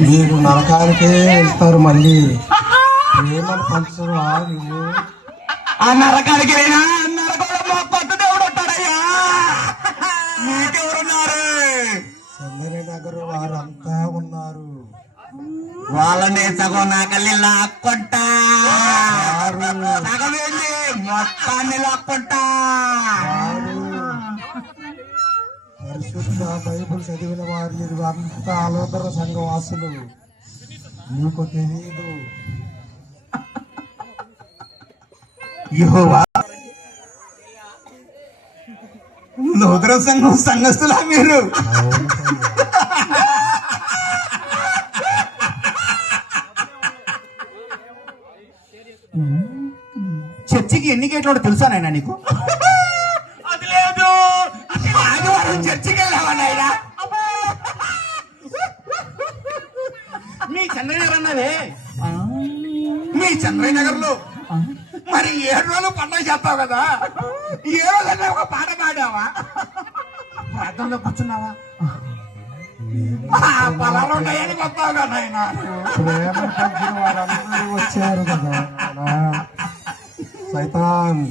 మీరు నరకానికే వెళ్తారు మళ్ళీ. ప్రేమను పంచరా నువ్వు? ఆ నరకానికి అయినా నరకంలో కొత్త దేవుడు ఉంటాడయ్యా. మీకెవరున్నారు? చందరి నగర్ వారంతా ఉన్నారు. వాళ్ళనే సగం నాకల్లి లాక్కొంటా, సగమేంటి మొత్తాన్ని లాక్కొంటా. పరిశుద్ధ బైబుల్ చదివిన వారు మీరు అంతా ఆలోచన సంఘవాసులు. నీకు తెలియదు. యెహోవా నూతన సంఘం సంఘస్థులా మీరు? చర్చికి ఎన్ని గేట్లు తెలుసా నాయన నీకు? అది లేదు. ఆదివారం చర్చికి వెళ్ళావా నాయన? మీ చంద్రనగర్ అన్నదే, మీ చంద్రనగర్ లో మరి 7 రోజులు పండుగ చేస్తావు కదా, 7 రోజులనే ఒక పాట పాడావా? ప్రార్థనలో కూర్చున్నావా? పొలాలు ఉన్నాయని వస్తావు కదా ఆయన. ప్రేమ పంచిన వారందరూ వచ్చారు కదా సైతాన్.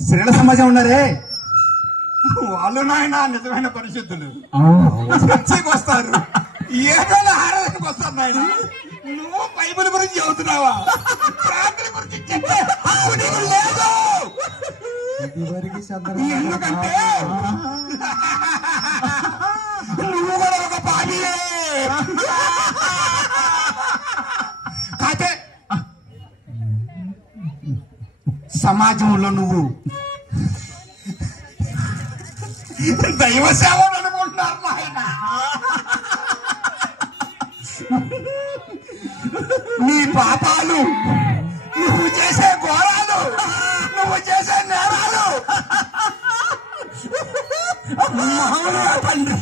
స్త్రీల సమాజం ఉన్నారే వాళ్ళు నాయన నిజమైన పరిశుద్ధులు. చర్చికి వస్తారు, 7 రోజులు ఆరాధనకు వస్తారు నాయన. నువ్వు బైబిల్ గురించి చదువుతున్నావా? ప్రార్థన గురించి చెప్పే హక్కు నీకు లేదు. ఎందుకంటే నువ్వు కూడా ఒక పాపియే. కాతే సమాజంలో నువ్వు దైవ సేవలు అనుకుంటున్నారు నాయన. నీ పాపాలు, నువ్వు చేసే ఘోరాలు, నువ్వు చేసే నేరాలు మౌనంగా తండ్రి.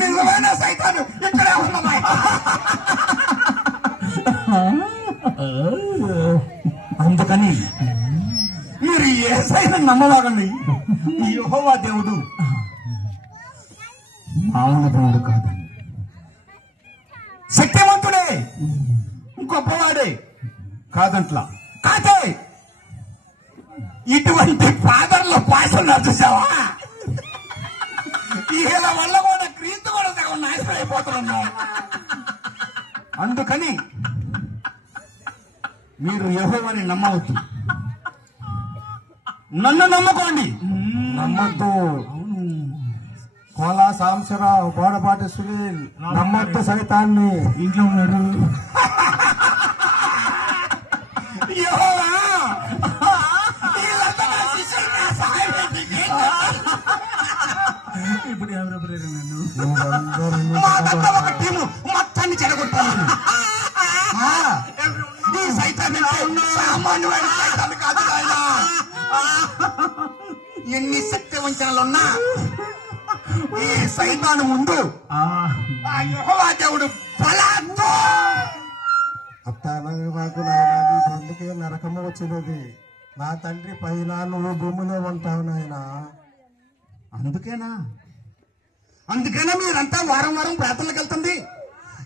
నిజమైన సైతాను ఇక్కడే ఉన్నమా? అందుకని మీరు ఏ సైతం నమ్మవాగండి. యెహోవా దేవుడు మామూలు దేవుడు కాదు, శక్తివంతుడే, గొప్పవాడే కాదంట్లా. కాదే ఇటువంటి ఫాదర్లో పాసున్నారు చూసావా? వీళ్ళ వల్ల కూడా క్రీస్తు కూడా సగం నాశనం అయిపోతున్నాం. అందుకని మీరు యెహోవాని నమ్మవద్దు, నన్ను నమ్ముకోండి. నమ్మద్దు. కోలా సాంబశివరావు, బోడపాటి సునీల్ నమ్మద్దు సైతాన్ని. ఇంట్లో ఉన్నాడు. ఇప్పుడు ఎవరెవరు మొత్తాన్ని చెడగొట్టాను. ఈ సైతాన్ని సామాన్యమైన సైతాన్ని కాదు ఆయన. ఎన్ని శక్తి వంచనలున్నా ఈ సైతాను ముందు యెహోవా దేవుడు బలాతో. అత్తానగా నాకు నాయన, నీకు అందుకే నరకము వచ్చినది. నా తండ్రి పైన, నువ్వు భూమిలో ఉంటావు నాయన. అందుకేనా మీరంతా వారం వారం ప్రార్థనలకు వెళ్తుంది?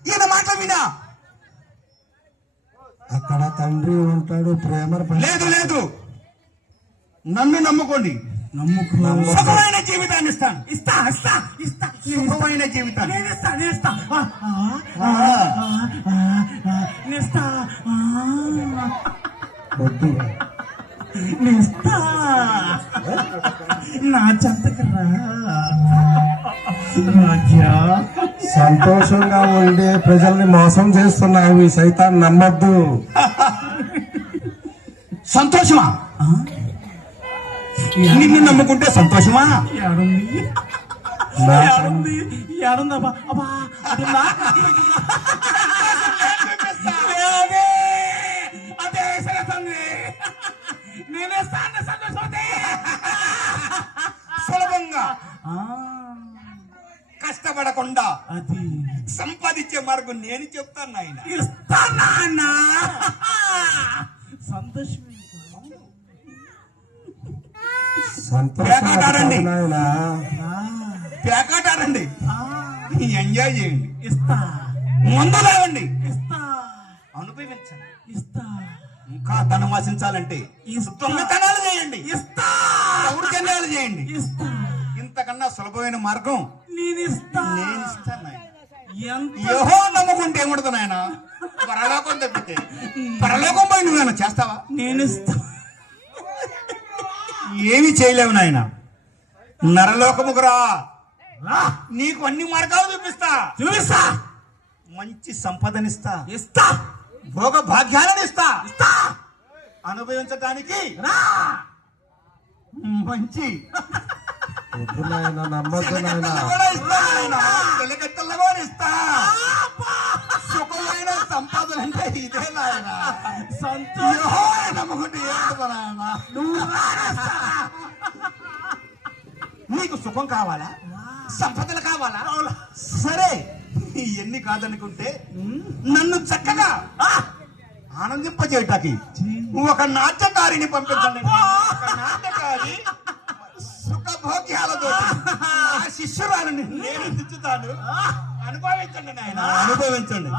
ఈయన మాట వినా? అక్కడ తండ్రి ఉంటాడు, ప్రేమ. లేదు, నన్ను నమ్ముకోండి. సుఖమైన జీవితాన్ని ఇస్తా. సుఖమైన జీవితాన్ని ఇస్తా. నా చెంతకరా సంతోషంగా ఉండే ప్రజల్ని మోసం చేస్తున్నావు. ఈ సైతాన్ని నమ్మద్దు. సంతోషమా? నిన్ను నమ్ముకుంటే సంతోషమా? సులభంగా కష్టపడకుండా అది సంపాదించే మార్గం నేను చెప్తాను నాయన. ఇస్తానా? సంతోషమే. పేకాటాడండి. నాయనా పేకాటారండి, ఎంజాయ్ చేయండి, ఇస్తా మందు లేవండి, ఇస్తా అనుభవించండి. ఇస్తా ఇంకా ధనం ఆశించాలంటే దొంగతనాలు చేయండి, ఇస్తా దౌర్జన్యాలు చేయండి. ఇస్తా ఇంతకన్నా సులభమైన మార్గం నేను ఇస్తా నేను ఇస్తాను నాయన. ఎంత యెహోవా నమ్ముకుంటే ఏముండదు నాయన, పరలోకం తప్పితే. పరలోకం పోయి నువ్వేనా చేస్తావా? నేను ఇస్తా ఏమి చేయలేవు నాయన. నరలోకముకు రా, నీకు అన్ని మార్గాలు చూపిస్తా. చూపిస్తా మంచి సంపదనిస్తా, ఇస్తా భోగ భాగ్యాలను ఇస్తా. ఇస్తా అనుభవించటానికి రా మంచి వద్దు నాయనా, నమ్మద్దు నాయనా. చిలకట్టలు కూడా ఇస్తా నాయన, చిలకట్టలు కూడా ఇస్తా. సుఖమైన సంపాదనంటే ఇదే నాయన. సంతోషం యెహోవాను నమ్ముకుంటే ఏముండదు నాయన. నీకు సుఖం కావాలా, సంపదలు కావాలా? సరే, ఎన్ని కాదనుకుంటే నన్ను చక్కగా ఆనందింపజేయటానికి ఒక నాట్యకారిని పంపించండి. ఒక నాట్యకారి సుఖభోగ్యాలతో ఆ శిష్యురాలని నేను దించుతాను. అనుభవించండి నాయన, అనుభవించండి.